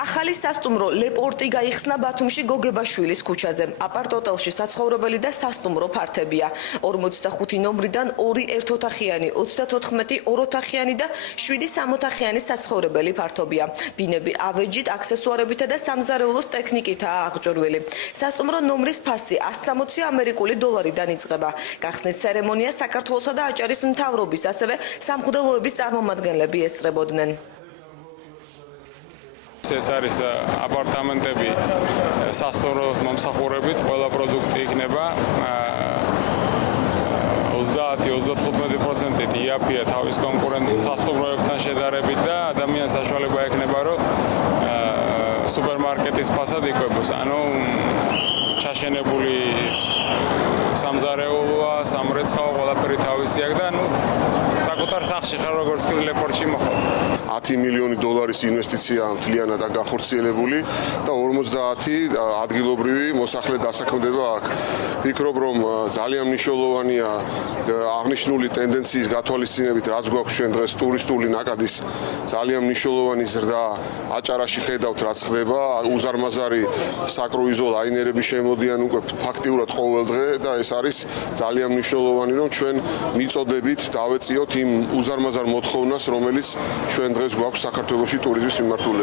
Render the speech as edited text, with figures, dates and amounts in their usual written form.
ახალი სასტუმრო ლეპორტი გაიხსნა ბათუმში გოგებაშვილის ქუჩაზე. აპარტ-ოტელში საცხოვრებელი და სასტუმრო ფართებია. 45 ნომრიდან 2 ერთოთახიანი, 34 ოროთახიანი და 7 სამოთახიანი საცხოვრებელი ფართობია. ბინები ავეჯით, აქსესუარებითა და სამზარეულოს ტექნიკითაა აღჭურვილი. სასტუმრო ნომრის ფასი 160 ამერიკული დოლარიდან იწყება. გახსნის ცერემონია საქართველოსა და აჭარის მთავრობის, ასევე სამღვდელოების წარმომადგენლები ესწრებოდნენ. ეს არის აპარტამენტები სასტუმრო მომსახურებით, ყველა პროდუქტი იქნება 30-35% იაფია თავის კონკურენტ სასტუმროებთან შედარებით და ადამიანს საშუალება ექნება, რომ სუპერმარკეტის ფასად იკვებოს. ანუ ჩაშენებული სამზარეულოა, სამრეცხაო, ყველაფერი თავისი აქვს და საკუთარ სახლში ხარ როგორც კი ლეპორტში მოხდა. 10 მილიონი დოლარის ინვესტიცია მთლიანად გახორციელებული და 50 ადგილობრივი მოსახლე დასაქმდება აქ. ვფიქრობ, რომ ძალიან მნიშვნელოვანია აღნიშნული ტენდენციის გათვალისწინებით, რაც გვაქვს ჩვენ დღეს ტურისტული ნაკადის ძალიან მნიშვნელოვანი ზრდა აჭარაში ხედავთ, რაც ხდება. უზარმაზარი საკრუიზო ლაინერები შემოდიან უკვე ფაქტიურად ყოველ დღე და ეს არის ძალიან მნიშვნელოვანი, რომ ჩვენ მიწოდებით დავეწიოთ იმ უზარმაზარ მოთხოვნას, რომელიც ჩვენ დღეს გვაქვს საქართველოში ტურიზმის მიმართულებით.